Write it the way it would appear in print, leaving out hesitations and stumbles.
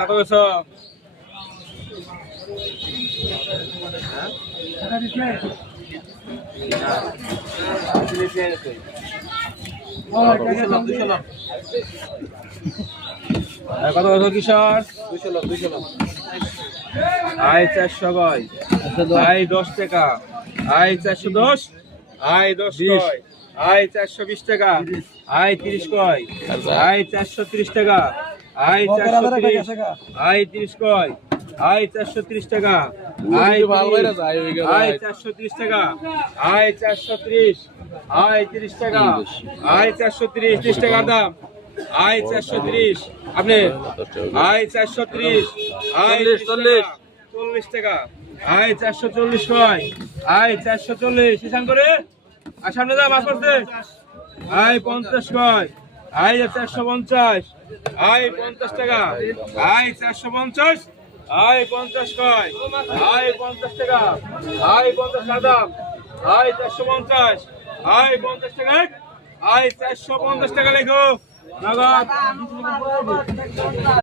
কত বেছো? কত বেছো কিশোর? 200 আয় 400 কয়? আয় 10 টাকা। আয় 410। আয় 10 কয়? আয় 420 টাকা। আয় 30 কয়? আয় 430 টাকা। আয় 430। আয় 30 কয়? আয় 430 টাকা। আয় 430 টাকা। আয় 430। আয় 30 টাকা। আয় 430 30 টাকা দাম। আয় 430 আপনি। আয় 430। আয় 40 টাকা। আয় 440 কয়? আয় 440 হিসাব করে আর সামনে যা মাছ পড়ছে। আয় 50 কয়? আয় 450। আয় 50 টাকা। আয় 450। আয় 50 কয়? আয় 50 টাকা। আয় 50 দাম। আয় 450। আয় 50 টাকা। আয় 450 টাকা লেখো নগদ।